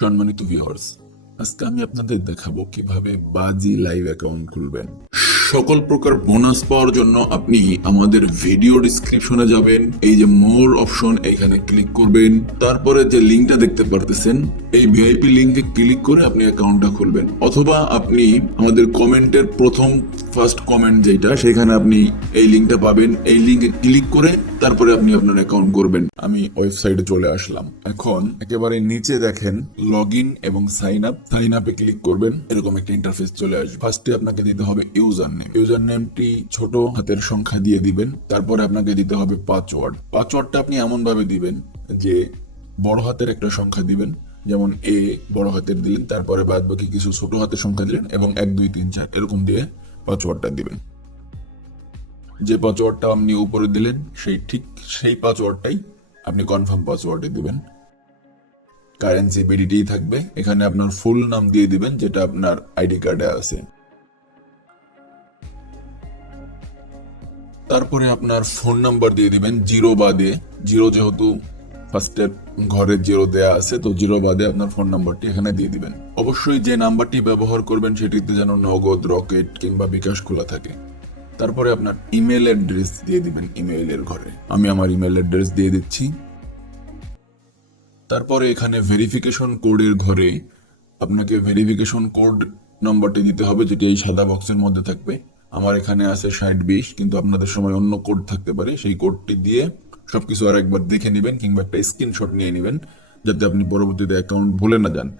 সম্মানিত ভিউয়ার্স, আজকে আমি আপনাদের দেখাবো কিভাবে বাজি লাইভ অ্যাকাউন্ট খুলবেন। সকল প্রকার বোনাস পাওয়ার জন্য আপনি আমাদের ভিডিও ডেসক্রিপশনে যাবেন, এই যে মোর অপশন এখানে ক্লিক করবেন, তারপরে যে লিংকটা দেখতে পারতেছেন এই ভিআইপি লিংকে ক্লিক করে আপনি অ্যাকাউন্টটা খুলবেন, অথবা আপনি আমাদের কমেন্টের প্রথম ফার্স্ট কমেন্ট যেটা সেখানে আপনি এই লিংকটা পাবেন, এই লিংকে ক্লিক করে তারপরে আপনি আপনার অ্যাকাউন্ট করবেন। আমি ওয়েবসাইটে চলে আসলাম। এখন একেবারে নিচে দেখেন লগ ইন এবং সাইন আপে ক্লিক করবেন, এরকম একটা ইন্টারফেস চলে আসবে। ফার্স্টে আপনাকে দিতে হবে ইউজার নেমটি ছোট হাতের সংখ্যা দিয়ে দিবেন, তারপরে আপনাকে দিতে হবে পাসওয়ার্ডটা আপনি এমন ভাবে দিবেন যে বড় হাতের একটা সংখ্যা দিবেন, যেমন এ বড় হাতের দিলেন, তারপরে বাদ বাকি কিছু ছোট হাতের সংখ্যা দিলেন এবং 1 2 3 4 এরকম দিয়ে পাসওয়ার্ডটা দিবেন। যে পাসওয়ার্ডটা আপনি উপরে দিলেন সেই পাসওয়ার্ডটাই আপনি কনফার্ম পাসওয়ার্ডে দিবেন। কারেন্সি বিডিটি থাকবে, এখানে আপনার ফুল নাম দিয়ে দিবেন যেটা আপনার আইডি কার্ডে আছে। তারপরে আপনার ফোন নাম্বার দিয়ে দিবেন জিরো বাদে, জিরো যেহেতু ফার্স্টের ঘরে জিরো দেয়া আছে, তো জিরো বাদে আপনার ফোন নাম্বারটি এখানে দিয়ে দিবেন। অবশ্যই যে নাম্বারটি ব্যবহার করবেন সেটিতে যেন নগদ, রকেট কিংবা বিকাশ খোলা থাকে। তারপরে আপনার ইমেল অ্যাড্রেস দিয়ে দিবেন ইমেইলের ঘরে। আমি আমার ইমেল অ্যাড্রেস দিয়ে দিচ্ছি। তারপরে এখানে ভেরিফিকেশন কোডের ঘরে আপনাকে ভেরিফিকেশন কোড নম্বরটি দিতে হবে, যেটি এই সাদা বক্সের মধ্যে থাকবে। আমার এখানে আছে 6020, কিন্তু আপনাদের সময় অন্য কোড থাকতে পারে। সেই কোডটি দিয়ে সবকিছু আর একবার দেখে নেবেন কিংবা একটা স্ক্রিনশট নিয়ে নেবেন, যাতে আপনি পরবর্তীতে অ্যাকাউন্ট ভুলে না যান।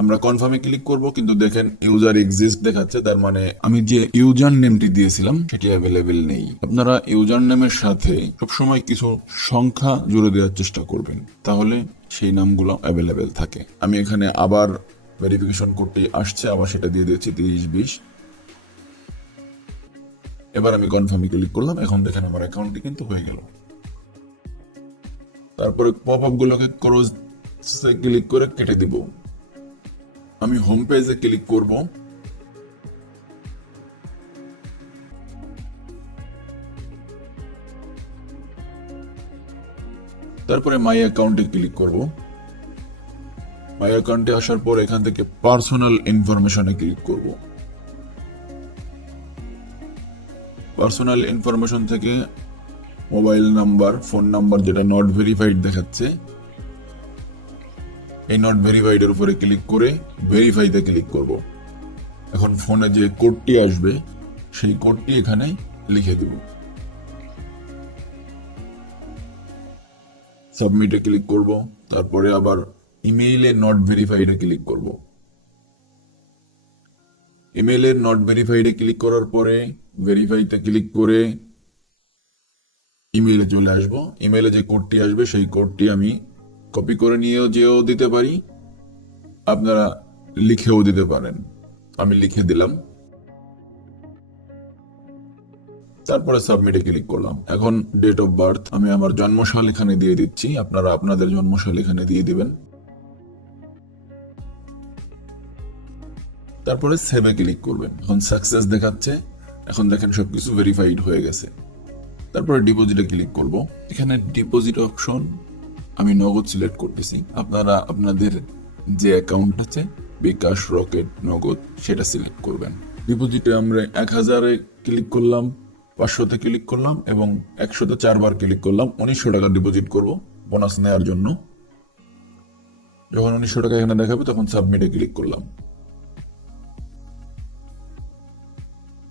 আমরা কনফার্মে ক্লিক করব, কিন্তু দেখেন ইউজার এক্সিস্ট দেখাচ্ছে, তার মানে আমি যে ইউজার নেমটি দিয়েছিলাম সেটি অ্যাভেলেবেল নেই। আপনারা ইউজার নেমের সাথে সবসময় কিছু সংখ্যা জুড়ে দেওয়ার চেষ্টা করবেন, তাহলে সেই নামগুলো অ্যাভেলেবেল থাকে। আমি এখানে আবার ভেরিফিকেশন কোডটি আসছে, আবার সেটা দিয়ে দিচ্ছি 3020। এবার আমি কনফার্মে ক্লিক করলাম। এখন দেখেন আমার অ্যাকাউন্টটি কিন্তু হয়ে গেল। তারপরে পপ আপ গুলোকে ক্রসে ক্লিক করে কেটে দিব। আমি হোম পেজে ক্লিক করব। তারপরে মাই অ্যাকাউন্টে ক্লিক করব। মাই অ্যাকাউন্টে আসার পর এখান থেকে পার্সোনাল ইনফরমেশনে ক্লিক করব। পার্সোনাল ইনফরমেশন থেকে মোবাইল নাম্বার, ফোন নাম্বার যেটা নট ভেরিফাইড দেখাচ্ছে, এই নট ভেরিফাইড এর উপরে ক্লিক করে ভেরিফাইতে ক্লিক করব। এখন ফোনে যে কোডটি আসবে সেই কোডটি এখানে লিখে দেব। সাবমিটে ক্লিক করব। তারপরে আবার ইমেইলে নট ভেরিফাইডে ক্লিক করব। ইমেইলে নট ভেরিফাইডে ক্লিক করার পরে ভেরিফাইতে ক্লিক করে ইমেইলে চলে আসব। ইমেইলে যে কোডটি আসবে সেই কোডটি আমি কপি করে নিয়েও দিতে পারি, আপনারা লিখেও দিতে পারেন। আমি লিখে দিলাম, তারপরে সাবমিটে ক্লিক করলাম। এখন ডেট অফ বার্থ আমি আমার জন্মসাল এখানে দিয়ে দিচ্ছি, আপনারা আপনাদের জন্মসাল এখানে দিয়ে দিবেন। তারপরে সেভে ক্লিক করবেন। এখন সাকসেস দেখাচ্ছে। এখন দেখেন সবকিছু ভেরিফাইড হয়ে গেছে। তারপরে ডিপোজিটে ক্লিক করব। এখানে ডিপোজিট অপশন আমি নগদ সিলেক্ট করতেছি, আপনারা আপনাদের যে অ্যাকাউন্ট আছে বিকাশ, রকেট, নগদ সেটা সিলেক্ট করবেন। ডিপোজিটে আমরা 1000-এ ক্লিক করলাম, 500-তে ক্লিক করলাম এবং 100-তে 4 বার ক্লিক করলাম। 1900 টাকা ডিপোজিট করব বোনাস নেওয়ার জন্য। যখন 1900 টাকা এখানে দেখাবে তখন সাবমিটে ক্লিক করলাম।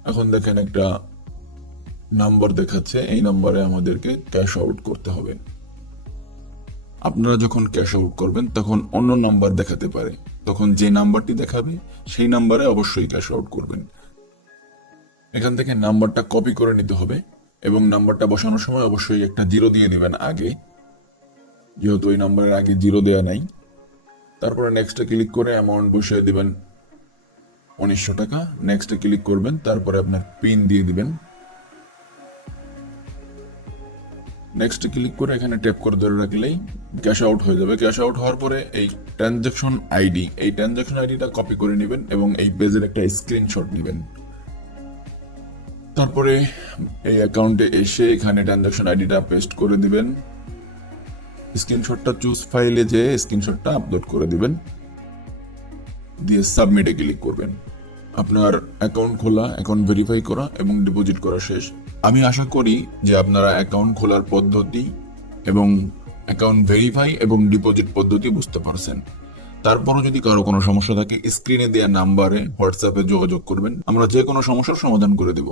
এখন দেখেন একটা নাম্বার দেখাচ্ছে, এই নাম্বারে আমাদেরকে ক্যাশ আউট করতে হবে। আপনারা যখন ক্যাশ আউট করবেন তখন অন্য নাম্বার দেখাতে পারে, তখন যে নাম্বারটি দেখাবে সেই নাম্বারে অবশ্যই ক্যাশ আউট করবেন। এখান থেকে নাম্বারটা কপি করে নিতে হবে এবং নাম্বারটা বসানোর সময় অবশ্যই একটা জিরো দিয়ে দিবেন আগে, যেহেতু ওই নাম্বারের আগে জিরো দেওয়া নাই। তারপরে নেক্সটে ক্লিক করে অ্যামাউন্ট বসিয়ে দিবেন 1900 টাকা। নেক্সটে ক্লিক করবেন, তারপরে আপনার পিন দিয়ে দিবেন। নেক্সটে ক্লিক করে এখানে ট্যাপ করে ধরে রাখলেই ক্যাশ আউট হয়ে যাবে। ক্যাশ আউট হওয়ার পরে এই ট্রানজাকশন আইডিটা কপি করে নেবেন এবং এই পেজের একটা স্ক্রিনশট নেবেন। তারপরে এই অ্যাকাউন্টে এসে এখানে ট্রানজাকশন আইডিটা পেস্ট করে দিবেন। স্ক্রিনশটটা চুজ ফাইলে যে স্ক্রিনশটটা আপলোড করে দিবেন। দিয়ে সাবমিটে ক্লিক করবেন। আপনার অ্যাকাউন্ট খোলা, অ্যাকাউন্ট ভেরিফাই করা এবং ডিপোজিট করা শেষ। আমি আশা করি যে আপনারা অ্যাকাউন্ট খোলার পদ্ধতি এবং অ্যাকাউন্ট ভেরিফাই এবং ডিপোজিট পদ্ধতি বুঝতে পারছেন। তারপরও যদি কারো কোনো সমস্যা থাকে স্ক্রিনে দেওয়া নাম্বারে হোয়াটসঅ্যাপে যোগাযোগ করবেন, আমরা যে কোনো সমস্যার সমাধান করে দেব।